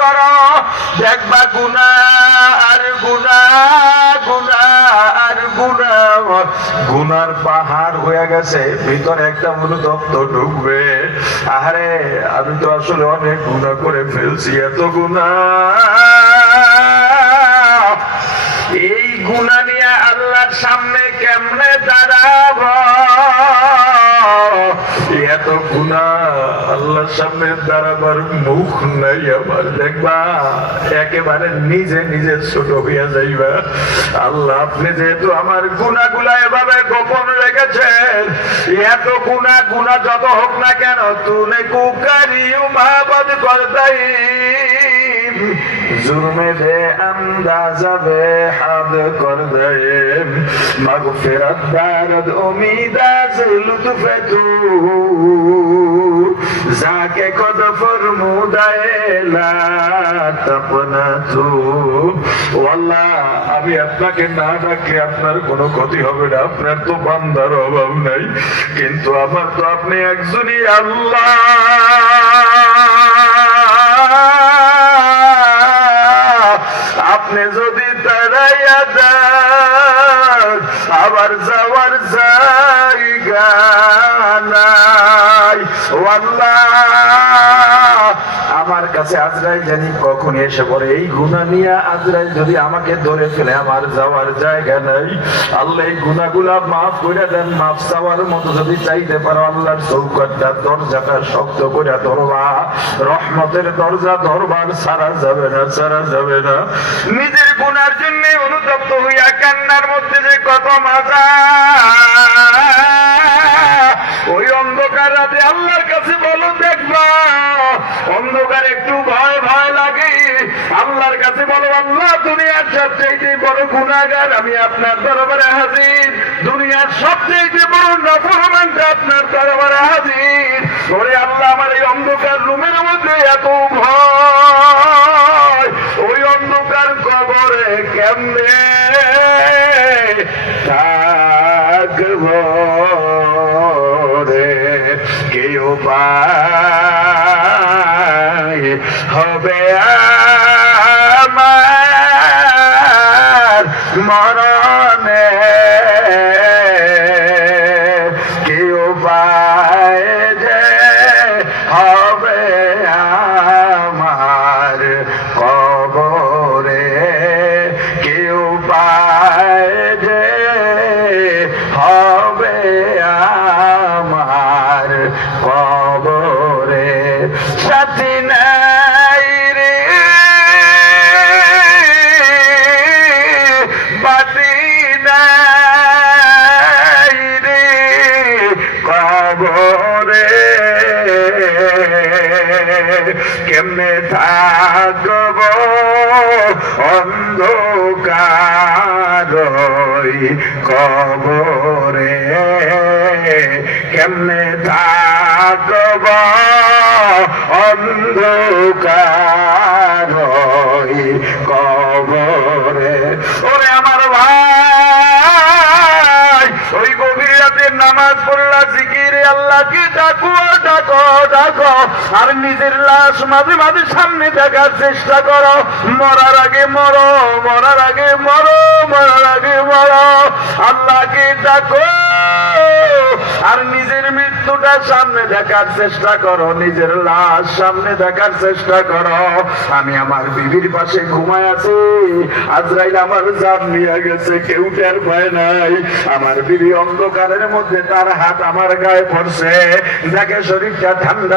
করো, দেখবা গুনাহ আর গুনাহ, গুনাহ আর গুনাহ, গুনার পাহাড় হয়ে গেছে, ভিতরে একটা অনুতপ্ত ঢুকবে। আরে আমি তো আসলে অনেক গুনাহ করে ফেলছি, এত গুনাহ। এই গুনাহ নিয়ে আল্লাহর সামনে কেমনে দাঁড়াবো? এত গুনাহ, আল্লাহর সামনে দাঁড়াবার মুখ নাই আমার। দেখবা একেবারে নিজে নিজে ছোট হইয়া যাইবা। আল্লাহ, আপনি যেহেতু আমার গুনাহগুলা এভাবে গোপন রেখেছেন, এত গুনাহ, গুনাহ যত হোক না কেন, তুনে কুকারিউ মাহবুদ করতাই जुर्मे बे अंदाजा बे हद कर दे मगफिरत दारद उम्मीदाज लुत्फ तू जाके खुद फरमुदाए ला तपना तू। আল্লাহ, আমি আপনাকে না ডাকলে আপনার কোনো ক্ষতি হবে না, আপনার তো বান্দার অভাব নাই, কিন্তু আমার তো আপনি একজনই আল্লাহ। আপনি যদি তারাইয়া দেন, আবার যাওয়ার জায়গা নাই। ও আল্লাহ, আমার কাছে আজরাইল জানি কখন এসে পড়ে। এই গুনাহ নিয়ে আজরাইল যদি আমাকে ধরে ফেলে, আমার যাওয়ার জায়গা নাই। আল্লাহ, এই গুনাহগুলা মাফ করে দেন। মাফ চাওয়ার মতো যদি চাইতে পারো, আল্লাহর চৌকাঠটা, দরজাটা শক্ত করে ধরবা। রহমতের দরজা ধরবার ছাড়া যাবে না, ছাড়া যাবে না। নিজের গুনার জন্য অনুতপ্ত হইয়া কান্নার মধ্যে যে কত মজা। ওই অন্ধকার রাতে আল্লাহর কাছে বলো, দেখবা অন্ধকার একটু ভয় ভয় লাগে, আল্লাহর কাছে বলো, আল্লাহ দুনিয়ার সবচেয়ে বড় গুনাহগার আমি আপনার দরবারে হাজির, দুনিয়ার সবচেয়ে বড় নাফরমানটা আপনার দরবারে হাজির। ওরে আল্লাহ, আমার এই অন্ধকার রুমের মধ্যে এত ভয়, ওই অন্ধকার কবরে কেমনে থাকবো রে, কেউ পায় হবে আমার মরণে, কেউ পায় যে হবে আমার কবরে, কেউ পায় যে হবে আমার কবরে। সাথী নাই রে বাতি নাই রে কবরে, কেমনে থাকব অন্ধকার কবরে, কেমনে থাকব অন্ধকার কবরে। ওরে আমার ভাই, ওই গভীর রাতের নামাজ পড়লা, জিকিরে আল্লাহকে ডাকো ডাকো ডাকো, আর নিজের লাশ মাঝে মাঝে সামনে দেখার চেষ্টা করো। মরার আগে মরো, মরার আগে মরো, মরার আগে মরো, আল্লাহকে ডাকো, আর নিজের মৃত্যুটা সামনে দেখার চেষ্টা করো, নিজের লাশ সামনে দেখার চেষ্টা করো। আমি আমার বিবির পাশে ঘুমায় আছি, আজরাইল আমার জান নিয়ে গেছে, কেউ টের পায় নাই। আমার বিবি অন্ধকারের মধ্যে, তার হাত আমার গায়ে পড়ছে, দেখে শরীরটা ঠান্ডা।